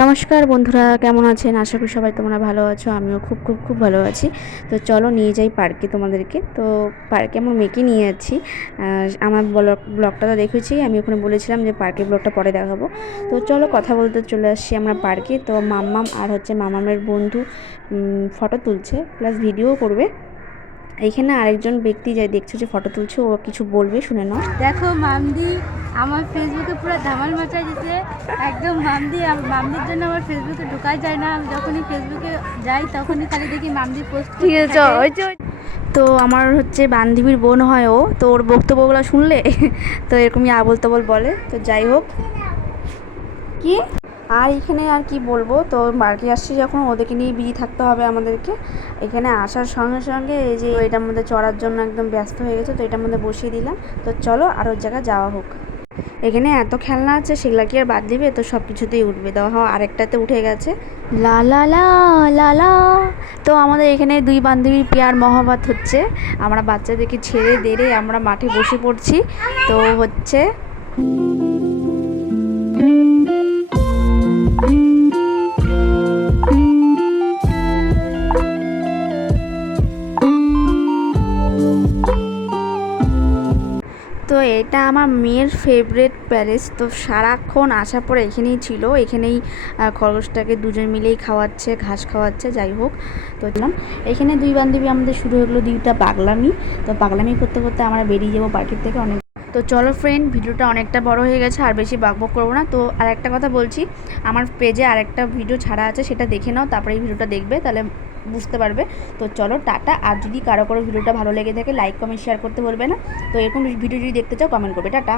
নমস্কার বন্ধুরা, কেমন আছেন? আশা করি সবাই তোমরা ভালো আছো। আমিও খুব খুব খুব ভালো আছি। তো চলো নিয়ে যাই পার্কে তোমাদেরকে। তো পার্কে আমার মেয়েকে নিয়ে যাচ্ছি। আমার ব্লগটা তো দেখেছি, আমি ওখানে বলেছিলাম যে পার্কের ব্লগটা পরে দেখাবো। তো চলো কথা বলতে চলে আসছি আমরা পার্কে। তো মাম্মাম আর হচ্ছে মামামের বন্ধু ফটো তুলছে, প্লাস ভিডিও করবে। এইখানে আরেকজন ব্যক্তি যাই দেখছো যে ফটো তুলছে, ও কিছু বলবে, শুনে নাও। দেখো মামদি আমার ফেসবুকে পুরো ধামাল মাচাই দিছে একদম। মামদির জন্য আমার ফেসবুকে ঢোকাই যায় না। আমি যখনই ফেসবুকে যাই তখনই খালি দেখি মামদি পোস্ট ঠিক করতে আছে, থাকে। ওই যে তো আমার হচ্ছে বান্ধবীর বোন হয় ও, তো ওর বক্তব্যগুলো শুনলে তো এরকমই আবোল তাবোল বলে। তো যাই হোক, কি আর এখানে আর কি বলবো। তো পার্কে আসছি যখন, ওদেরকে নিয়ে বিজি থাকতে হবে আমাদেরকে। এখানে আসার সঙ্গে সঙ্গে এই যে এটার মধ্যে চড়ার জন্য একদম ব্যস্ত হয়ে গেছে, তো এটার মধ্যে বসিয়ে দিলাম। তো চলো আর ওর জায়গায় যাওয়া হোক। এখানে এত খেলনা আছে, সেগুলা কি আর বাদ দিবে? তো সব কিছুতেই উঠবে। দেখো আরেকটাতে উঠে গেছে, লা লা লা লা লা। তো আমাদের এখানে দুই বান্ধবীর পেয়ার মহাবাত হচ্ছে। আমরা বাচ্চাদেরকে ছেড়ে দেড়ে আমরা মাঠে বসে পড়ছি। তো হচ্ছে তো এটা আমার মেয়ের ফেভারিট প্যালেস। তো সারাক্ষণ আসার পর এখানেই ছিল, এখানেই খরগোশটাকে দুজন মিলেই খাওয়াচ্ছে, ঘাস খাওয়াচ্ছে। যাই হোক, তো এখানে দুই বান্ধবী আমাদের শুরু হলো দুইটা পাগলামি। তো পাগলামি করতে করতে আমরা বেরিয়ে যাবো পার্কের থেকে অনেক। তো চলো ফ্রেন্ড, ভিডিওটা অনেকটা বড় হয়ে গেছে, আর বেশি বকবক করবো না। তো আর একটা কথা বলছি, আমার পেজে আরেকটা ভিডিও ছাড়া আছে, সেটা দেখে নাও, তারপরে এই ভিডিওটা দেখবে, তাহলে বুঝতে পারবে। তো চলো টাটা। আর যদি কারো ভিডিওটা ভালো লেগে থাকে, লাইক কমেন্ট শেয়ার করতে বলবে না। তো এরকম ভিডিও যদি দেখতে চাও কমেন্ট করবে। টাটা।